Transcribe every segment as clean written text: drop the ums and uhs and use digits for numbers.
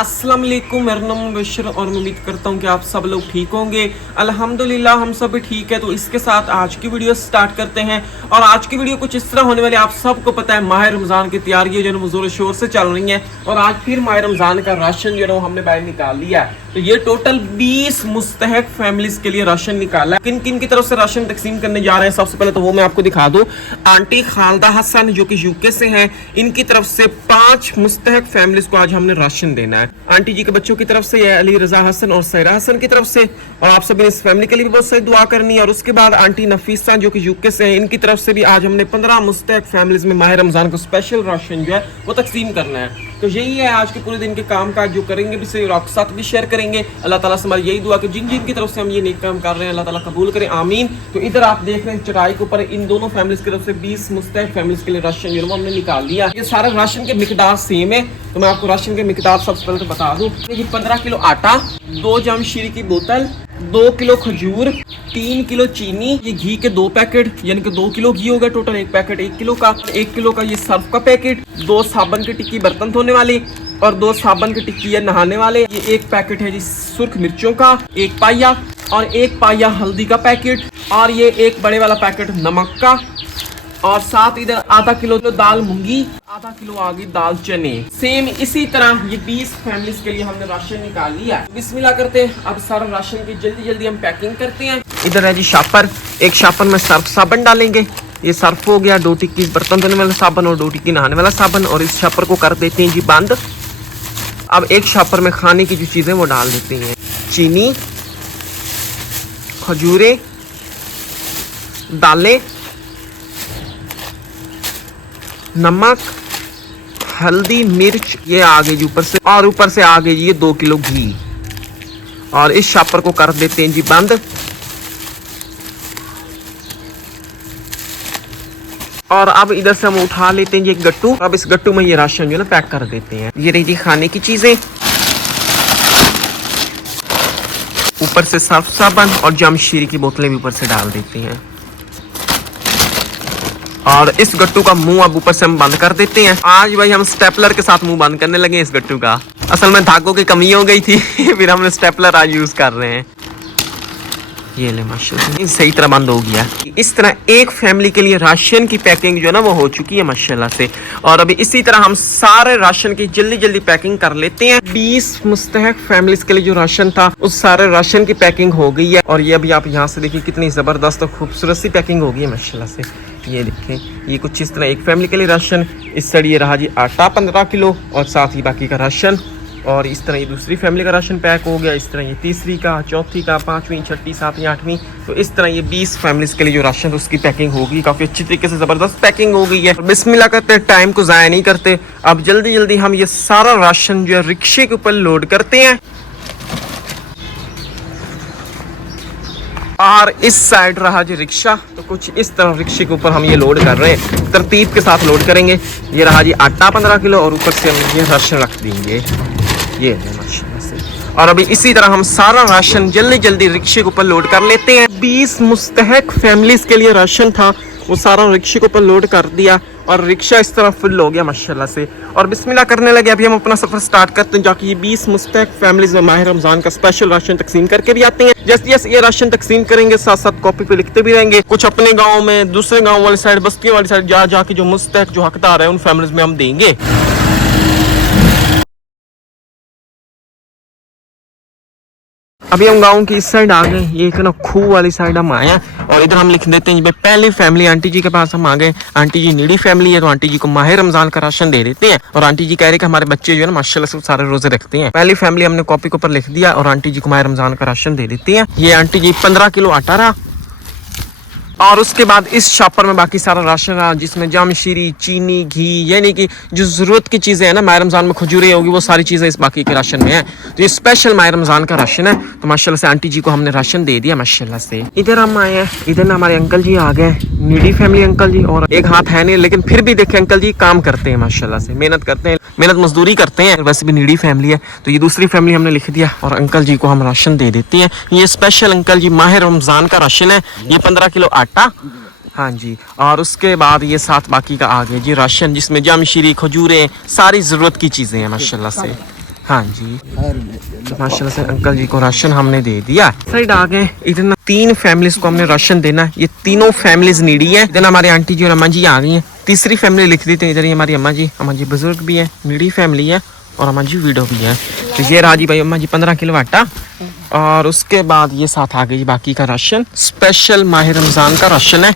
अस्सलाम वालेकुम, मेरा नाम मुबशर और मैं उम्मीद करता हूँ कि आप सब लोग ठीक होंगे। अल्हम्दुलिल्लाह हम सब भी ठीक है। तो इसके साथ आज की वीडियो स्टार्ट करते हैं। और आज की वीडियो कुछ इस तरह होने वाली, आप सबको पता है माह रमज़ान की तैयारियां जो है जोर शोर से चल रही हैं और आज फिर माह रमज़ान का राशन जो है हमने बाहर निकाल लिया है। तो ये टोटल 20 मुस्तहक फैमिलीज के लिए राशन निकाला है। किन किन की तरफ से राशन तकसीम करने जा रहे हैं, सबसे पहले तो वो मैं आपको दिखा दूं। आंटी खालदा हसन जो कि यूके से हैं, इनकी तरफ से 5 मुस्तहक फैमिलीज को आज हमने राशन देना है। आंटी जी के बच्चों की तरफ से अली रजा हसन और सैरा हसन की तरफ से, और आप सभी इस फैमिली के लिए भी बहुत सारी दुआ करनी है। और उसके बाद आंटी नफीसा जो कि यूके से हैं, इनकी तरफ से भी आज हमने 15 मुस्तहक फैमिलीज में माह रमजान को स्पेशल राशन जो है वो तकसीम करना है। तो यही है आज के पूरे दिन के काम काज जो करेंगे भी से और आपके साथ भी शेयर करेंगे। अल्लाह ताला से हमारी यही दुआ कि जिन जिन की तरफ से हम ये नेक काम कर रहे हैं अल्लाह ताला कबूल करे, आमीन। तो इधर आप देख रहे हैं चटाई के ऊपर इन दोनों फैमिलीज की तरफ से 20 मुस्तहक फैमिलीज के लिए राशन जो हमने निकाल लिया। ये सारा राशन के मिकदार सेम है, तो मैं आपको राशन के मिकदार सबसे पहले तो बता दूं। ये 15 किलो आटा, 2 जमशीरी की बोतल, 2 किलो खजूर, 3 किलो चीनी, ये घी के 2 पैकेट यानी कि 2 किलो घी होगा टोटल। एक पैकेट 1 किलो का, 1 किलो का ये सर्फ का पैकेट, 2 साबुन की टिक्की बर्तन धोने वाली और 2 साबुन की टिक्की है नहाने वाले। ये 1 पैकेट है जी सुर्ख मिर्चों का, 1 पाया, और 1 पाया हल्दी का पैकेट, और ये 1 बड़े वाला पैकेट नमक का, और साथ इधर आधा किलो दाल मूंगी, आधा किलो आ गई दाल चने। सेम इसी तरह ये 20 फैमिलीज के लिए हमने राशन निकाल लिया। बिस्मिल्लाह करते हैं, अब सारा राशन की जल्दी जल्दी हम पैकिंग करते हैं। इधर है जी शापर, एक शापर में सर्फ साबुन डालेंगे। ये सर्फ हो गया, 2 टिक्की बर्तन धोने वाला साबुन और 2 टिक्की नहाने वाला साबुन, और इस शापर को कर देते हैं जी बंद। अब एक शापर में खाने की जो चीजें वो डाल देते हैं। चीनी, खजूरें, दालें, नमक, हल्दी, मिर्च, ये आ गई जी ऊपर से, और ऊपर से आ गई जी ये 2 किलो घी। और इस शापर को कर देते हैं जी बंद। और अब इधर से हम उठा लेते हैं जी एक गट्टू। अब इस गट्टू में ये राशन जो है ना पैक कर देते हैं। ये रही जी खाने की चीजें, ऊपर से सर्फ साबुन और जमशीरी की बोतलें भी ऊपर से डाल देते हैं। और इस गट्टू का मुंह अब ऊपर से हम बंद कर देते हैं। आज भाई हम स्टेपलर के साथ मुंह बंद करने लगे इस गट्टू का। असल में धागों की कमी हो गई थी फिर हम स्टेपलर आज यूज कर रहे हैं। ये ले माशाल्लाह सही तरह बंद हो गया। इस तरह एक फैमिली के लिए राशन की पैकिंग जो है ना वो हो चुकी है माशाल्लाह से। और अभी इसी तरह हम सारे राशन की जल्दी जल्दी पैकिंग कर लेते हैं। 20 मुस्तहक फैमिलीज के लिए जो राशन था उस सारे राशन की पैकिंग हो गई है। और ये अभी आप यहाँ से देखिए कितनी जबरदस्त और खूबसूरत सी पैकिंग हो गई है माशाल्लाह से। ये देखें, ये कुछ इस तरह एक फैमिली के लिए राशन। इस साइड ये रहा जी आटा 15 किलो और साथ ही बाकी का राशन। और इस तरह ये दूसरी फैमिली का राशन पैक हो गया। इस तरह ये तीसरी का, चौथी का, 5वीं, 6ठी, 7वीं, 8वीं। तो इस तरह ये 20 फैमिलीज के लिए जो राशन उसकी पैकिंग होगी। काफ़ी अच्छी तरीके से ज़बरदस्त पैकिंग हो गई है। बिस्मिल्लाह करते हैं, टाइम को ज़ाया नहीं करते। अब जल्दी जल्दी हम ये सारा राशन जो है रिक्शे के ऊपर लोड करते हैं। और इस साइड रहा जी रिक्शा, तो कुछ इस तरह रिक्शे के ऊपर हम ये लोड कर रहे हैं। तरतीब के साथ लोड करेंगे। ये रहा जी आटा 15 किलो और ऊपर से हम ये राशन रख देंगे। ये है माशाल्लाह से। और अभी इसी तरह हम सारा राशन जल्दी जल्दी रिक्शे के ऊपर लोड कर लेते हैं। 20 मुस्तहक फैमिलीज के लिए राशन था, वो सारा रिक्शे के ऊपर लोड कर दिया और रिक्शा इस तरह फुल हो गया माशाल्लाह से। और बिस्मिल्लाह करने लगे। अभी हम अपना सफर स्टार्ट करते हैं, जाके ये 20 मुस्तहक फैमिलीज में माह रमजान का स्पेशल राशन तकसीम करके भी आते हैं। जैसे ये राशन तकसीम करेंगे साथ साथ कॉपी पे लिखते भी रहेंगे। कुछ अपने गाँव में, दूसरे गाँव वाली साइड, बस्तियों वाली साइड जा जाके जो मुस्तहक जो हकदार है उन फैमिलीज में हम देंगे। अभी हम गाँव की इस साइड आ गए। ये एक ना खूह वाली साइड हम आए हैं और इधर हम लिख देते हैं पहली फैमिली आंटी जी के पास हम आ गए। आंटी जी नीडी फैमिली है, तो आंटी जी को माह रमजान का राशन दे देते हैं। और आंटी जी कह रहे कि हमारे बच्चे जो है ना माशाल्लाह से सारे रोजे रखते हैं। पहली फैमिली हमने कॉपी के ऊपर लिख दिया और आंटी जी को माह रमजान का राशन दे देते हैं। ये आंटी जी 15 किलो आटा रहा। और उसके बाद इस शॉपर में बाकी सारा राशन रहा, जिसमें जमशीरी, चीनी, घी, यानी कि जो ज़रूरत की चीज़ें हैं ना, माह रमज़ान में खजूरें होगी, वो सारी चीज़ें इस बाकी के राशन में है। तो ये स्पेशल माह रमज़ान का राशन है। तो माशाल्लाह से आंटी जी को हमने राशन दे दिया माशाल्लाह से। इधर हम आए हैं, इधर ना हमारे अंकल जी आ गए, नीडी फैमिली अंकल जी। और एक हाथ है नहीं, लेकिन फिर भी देखे अंकल जी काम करते हैं माशाल्लाह से, मेहनत करते हैं, मेहनत मजदूरी करते हैं। वैसे भी नीडी फैमिली है। तो ये दूसरी फैमिली हमने लिख दिया और अंकल जी को हम राशन दे देते हैं। ये स्पेशल अंकल जी माह रमज़ान का राशन है। ये 15 किलो आटा, हाँ जी। और उसके बाद ये साथ बाकी का आ गया जी राशन, जिसमें जमशीरी, खजूरें, सारी ज़रूरत की चीज़ें हैं माशाल्लाह से। हाँ जी, तो माशाल्लाह से अंकल जी को राशन हमने दे दिया। साइड आ गए, इधर 3 फैमिलीज को हमने राशन देना है। ये तीनों फैमिलीज नीडी है। इधर हमारे आंटी जी और अम्मा जी आ गई हैं। तीसरी फैमिली लिख दी थी, इधर ही हमारी अम्मा जी बुजुर्ग भी है, नीडी फैमिली है और अम्मा जी विडो भी है। तो ये राजी भाई अम्मा जी 15 किलो आटा और उसके बाद ये साथ आ गई बाकी का राशन, स्पेशल माह रमजान का राशन है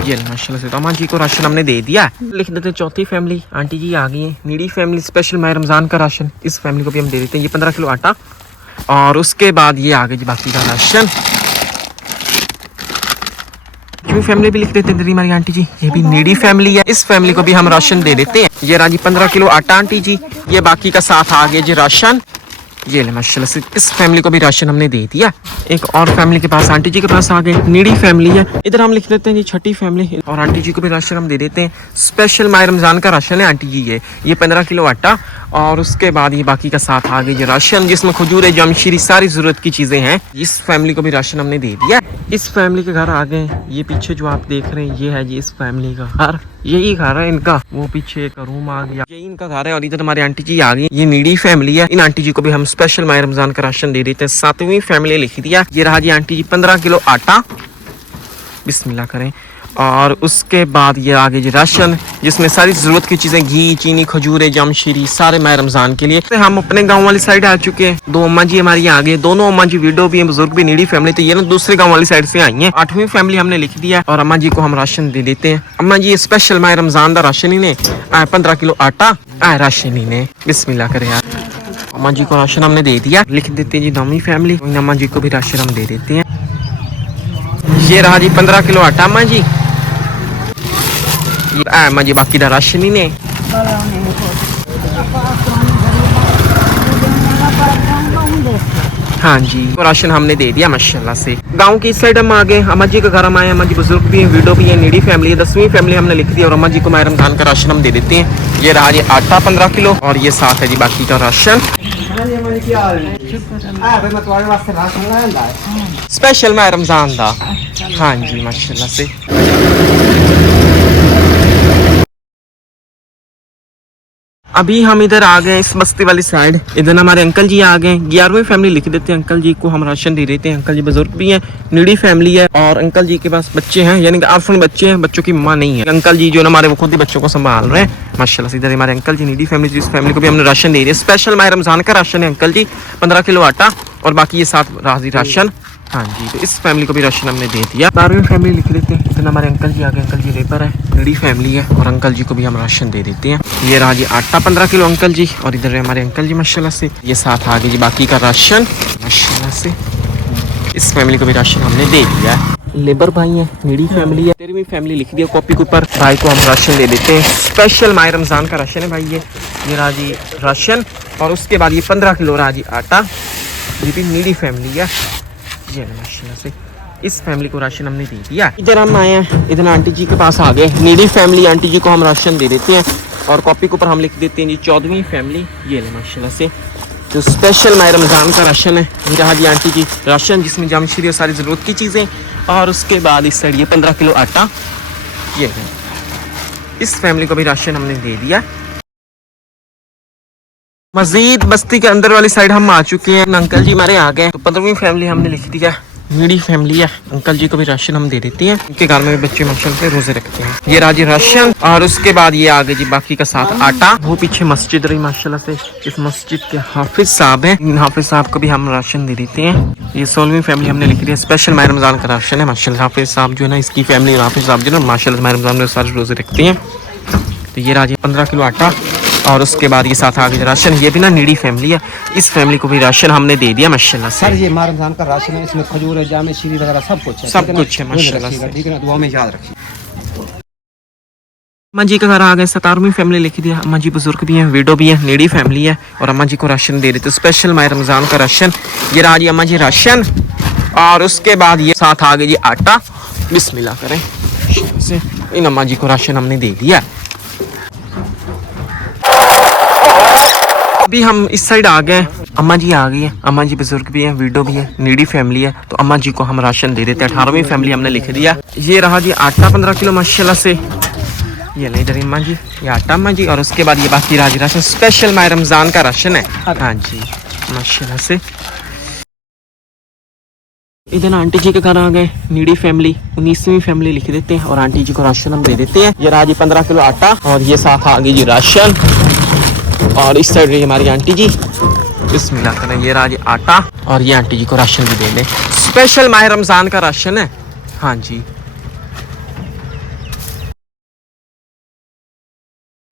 ये माशाल्लाह से। तो अम्मा जी को राशन हमने दे दिया। लिख देते चौथी फैमिली, आंटी जी आ गई है, नीडी फैमिली, स्पेशल माह रमजान का राशन, इस फैमिली को भी हम दे देते हैं ये 15 किलो आटा और उसके बाद ये आ गई जी बाकी का राशन। फैमिली भी लिख देते हैं हमारी आंटी जी, ये भी नीडी फैमिली है, इस फैमिली को भी हम राशन दे देते हैं। ये राजी 15 किलो आटा आंटी जी, ये बाकी का साथ आ गया जी राशन। ये ले माशाल्लाह से, इस फैमिली को भी राशन हमने दे दिया। एक और फैमिली के पास आंटी जी के पास आ गए, नीडी फैमिली है। इधर हम लिख देते हैं जी छठी फैमिली और आंटी जी को भी राशन हम दे देते हैं। स्पेशल माह रमजान का राशन है आंटी जी, ये 15 किलो आटा और उसके बाद ये बाकी का साथ आ गई जी राशन, जिसमें खजूर जमशीरी सारी जरूरत की चीजें हैं। इस फैमिली को भी राशन हमने दे दिया। इस फैमिली के घर आ गए, ये पीछे जो आप देख रहे हैं ये है जी इस फैमिली का घर, यही घर है इनका। वो पीछे एक रूम आ गया, यही इनका घर है। और इधर हमारी आंटी जी आ गई, ये नीडी फैमिली है। इन आंटी जी को भी हम स्पेशल माह रमजान का राशन दे देते हैं। 7वीं फैमिली लिख दिया। ये रहा जी आंटी जी 15 किलो आटा, बिस्मिल्लाह करें। और उसके बाद ये आगे जी राशन, जिसमें सारी जरूरत की चीजें, घी, चीनी, खजूरें, जमशीरी, सारे माह रमजान के लिए। हम अपने गांव वाली साइड आ चुके हैं। 2 अम्मा जी हमारी आ गए, दोनों अम्मा जी विडो भी है, बुजुर्ग भी, नीडी फैमिली। तो ये ना दूसरे गांव वाली साइड से आई है। 8वीं फैमिली हमने लिख दिया और अम्मा जी को हम राशन दे देते हैं। अम्मा जी स्पेशल माह रमजान का राशन ही ने 15 किलो आटा राशन ही ने, बिस्मिल्लाह करें यार। अम्मा जी को राशन हमने दे दिया। लिख देते हैं जी 9वीं फैमिली, अम्मा जी को भी राशन हम दे देते हैं। ये रहा जी 15 किलो आटा अम्मा जी, अम्मा जी बाकी का राशन ही ने। हाँ जी, तो राशन हमने दे दिया माशाल्लाह से। गांव की इस साइड हम आ गए, अम्मा जी के घर हम आए। अम्मा जी बुजुर्ग भी है, विडो भी है, नीडी फैमिली है। 10वीं फैमिली हमने लिख दी और अम्मा जी को माह रमजान का राशन हम दे देते हैं। ये रहा जी आटा 15 किलो और ये साथ है जी बाकी का राशन, स्पेशल माह रमजान का। हाँ जी माशाल्लाह से। अभी हम इधर आ गए इस बस्ती वाली साइड, इधर हमारे अंकल जी आ गए। 11वीं फैमिली लिख देते हैं, अंकल जी को हम राशन दे देते हैं। अंकल जी बुजुर्ग भी हैं, नीडी फैमिली है और अंकल जी के पास बच्चे हैं, यानी कि ऑर्फन बच्चे हैं, बच्चों की माँ नहीं है। अंकल जी जो हमारे वो खुद ही बच्चों को संभाल रहे हैं माशाल्लाह से। इधर हमारे अंकल जी नीडी फैमिली, इस फैमिली को भी हमने राशन दे दिया। स्पेशल माह रमजान का राशन है अंकल जी, 15 किलो आटा और बाकी ये 7 राजी राशन। हाँ जी, तो इस फैमिली को भी राशन हमने दे दिया। 12वीं फैमिली लिख लेते हैं, इधर हमारे अंकल जी आ गए। अंकल जी लेबर है, नीडी फैमिली है और अंकल जी को भी हम राशन दे देते हैं। ये रहा जी आटा 15 किलो अंकल जी और इधर है हमारे अंकल जी माशाल्लाह से। ये साथ आ गए जी बाकी का राशन माशाल्लाह से। इस फैमिली को भी राशन हमने दे दिया है। लेबर भाई है, नीडी फैमिली है। 13वीं फैमिली लिख दिया कॉपी के ऊपर, भाई को हम राशन दे देते हैं। स्पेशल माह रमजान का राशन है भाई ये रहा जी राशन और उसके बाद ये 15 किलो रहा जी आटा, ये भी नीडी फैमिली है। ये माशाल्लाह से इस फैमिली को राशन हमने दे दिया। इधर हम आए हैं, इधर आंटी जी के पास आ गए, नीडी फैमिली, आंटी जी को हम राशन दे देते हैं और कॉपी के ऊपर हम लिख देते हैं जी 14वीं फैमिली। ये ले माशाल्लाह से, जो स्पेशल माह रमजान का राशन है। ये रहा जी आंटी जी राशन, जिसमें जमशीरी और सारी ज़रूरत की चीज़ें और उसके बाद इस साइड ये 15 किलो आटा। ये है, इस फैमिली को भी राशन हमने दे दिया। मजीद बस्ती के अंदर वाली साइड हम आ चुके हैं, अंकल जी हमारे आ गए। तो 15वीं फैमिली हमने लिख दिया, नीडी फैमिली है। अंकल जी को भी राशन हम दे देते हैं, उनके घर में बच्चे माशाल्लाह से रोजे रखते हैं। ये राजी राशन और उसके बाद ये आ गए जी बाकी का साथ आटा। वो पीछे मस्जिद रही माशाल्लाह से, इस मस्जिद के हाफिज साहब हैं, इन हाफिज साहब को भी हम राशन दे देते हैं। ये 16वीं फैमिली हमने लिख दिया, स्पेशल माह रमजान का राशन है माशाल्लाह। हाफिज साहब जो है ना, इसकी फैमिली हाफिज साहब जो है ना माशाल्लाह माह रमजान में सारे रोजे रखते हैं। तो ये राजी 15 किलो आटा और उसके बाद ये साथ आ गया राशन। ये भी ना नीडी फैमिली है, इस फैमिली को भी राशन हमने दे दिया माशाल्लाह से। सर ये माह रमजान का राशन है, इसमें खजूर, जामे, शीरी वगैरह सब कुछ है, सब कुछ है माशाल्लाह से। ठीक है ना, दुआ में याद रखिए। अम्मा जी के घर आ गए, 17वीं फैमिली लिख दिया। अम्मा जी बुजुर्ग भी हैं, विडो भी है, नीडी फैमिली है और अम्मा जी को राशन दे देते स्पेशल माह रमजान का राशन। ये रहा जी अम्मा जी राशन और उसके बाद ये साथ आ गए जी आटा, बिस्मिल्लाह करें से। इन अम्मा जी को राशन हमने दे दिया। अभी हम इस साइड आ गए, अम्मा जी आ गई है। अम्मा जी बुजुर्ग भी है, विडो भी है, नीडी फैमिली है, तो अम्मा जी को हम राशन दे देते हैं। 18वीं फैमिली हमने लिख दिया। ये रहा जी आटा 15 किलो माशाल्लाह से। ये ले इधर अम्मा जी, ये आटा अम्मा जी, और उसके बाद ये बाकी राशन स्पेशल माह रमजान का राशन है। हाँ जी माशाल्लाह से। इधर आंटी जी के घर आ गए, नीडी फैमिली 19वीं फैमिली लिख देते हैं और आंटी जी को राशन हम दे देते हैं। ये रहा जी 15 किलो आटा और ये साथ आ गई जी राशन। और इस साइड रही हमारी आंटी जी, बिस्मिल्लाह करें, ये रहा जी आटा और ये आंटी जी को राशन भी दे दें, स्पेशल माह रमजान का राशन है। हाँ जी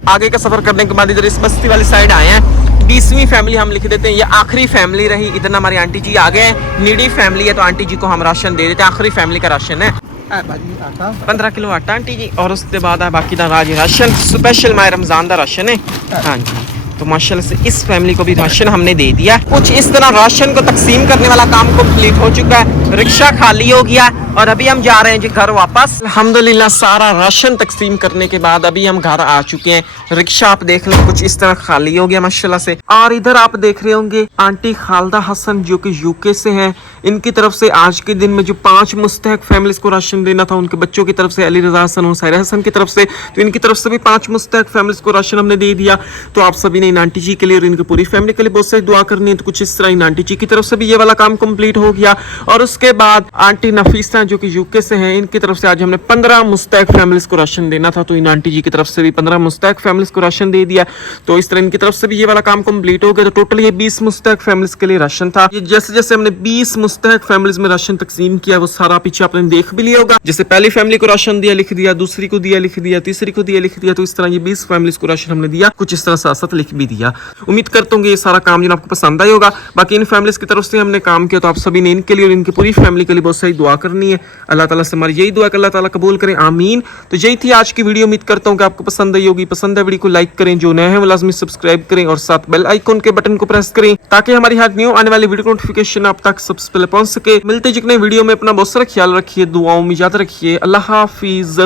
आगे का सफर करने के बाद इधर इस बस्ती वाली साइड आए हैं, 20वीं फैमिली हम लिख देते हैं। ये आखिरी फैमिली रही, इधर हमारी आंटी जी आ गए हैं, नीडी फैमिली है तो आंटी जी को हम राशन दे देते हैं, आखिरी फैमिली का राशन है। 15 किलो आटा आंटी जी, और उसके बाद है बाकी का राशन स्पेशल माह रमजान का राशन है। हाँ जी तो माशाल्लाह से इस फैमिली को भी राशन हमने दे दिया। कुछ इस तरह राशन को तकसीम करने वाला काम कंप्लीट हो चुका है, रिक्शा खाली हो गया और अभी हम जा रहे हैं जी घर वापस। अल्हम्दुलिल्लाह सारा राशन तकसीम करने के बाद अभी हम घर आ चुके हैं। रिक्शा आप देख लें कुछ इस तरह खाली हो गया माशाल्लाह से। और इधर आप देख रहे होंगे आंटी खालदा हसन जो कि यूके से हैं, इनकी तरफ से आज के दिन में जो 5 मुस्तहक फैमिलीज को राशन देना था, उनके बच्चों की तरफ से अली रजा हसन और सायरा हसन की तरफ से, तो इनकी तरफ से भी 5 मुस्तहक फैमिलीज को राशन हमने दे दिया। तो आप सभी ने इन आंटी जी के लिए और इनकी पूरी फैमिली के लिए बहुत सारी दुआ करनी है। तो कुछ इस तरह इन आंटी जी की तरफ से भी ये वाला काम कंप्लीट हो गया। और उसके बाद आंटी नफीसा जो कि यूके से हैं, इनकी तरफ से आज हमने 15 मुस्तहक फैमिलीज को राशन देना था, तो इन आंटी जी की तरफ से भी 15 मुस्तहक फैमिलीज को राशन दे दिया। तो इस तरह इनकी तरफ से भी ये वाला काम कंप्लीट हो गया। तो टोटल ये 20 मुस्तहक फैमिलीज के लिए राशन था। ये जैसे जैसे हमने 20 मुस्तहक फैमिलीज में राशन तकसीम किया वो सारा पीछे आपने देख भी लिया होगा। जैसे पहली फैमिली को राशन दिया लिख दिया, दूसरी को दिया लिख दिया, तीसरी को दिया लिख दिया। तो इस तरह ये 20 फैमिलीज को राशन हमने दिया, कुछ इस तरह साथ साथ लिख भी दिया। उम्मीद करता हूँ ये सारा काम जो आपको पसंद आया होगा। बाकी इन फैमिलीज की तरफ से हमने काम किया तो आप सभी ने इनके लिए और इनकी पूरी फैमिली के लिए बहुत सारी दुआ करनी है। अल्लाह ताला से हमारी यही दुआ कि अल्लाह ताला कबूल करें, आमीन। तो यही थी आज की वीडियो। उम्मीद करता हूँ कि आपको पसंद आई होगी। पसंद है वीडियो को लाइक करें, जो नए हैं वो लाजमी सब्सक्राइब करें और साथ बेल आइकन के बटन को प्रेस करें ताकि हमारी हर न्यू आने वाली वीडियो नोटिफिकेशन आप तक सबसे पहले पहुंच सके। मिलते जितने वीडियो में अपना बहुत सारा ख्याल रखिए, दुआओं में याद रखिए। अल्लाह हाफिज।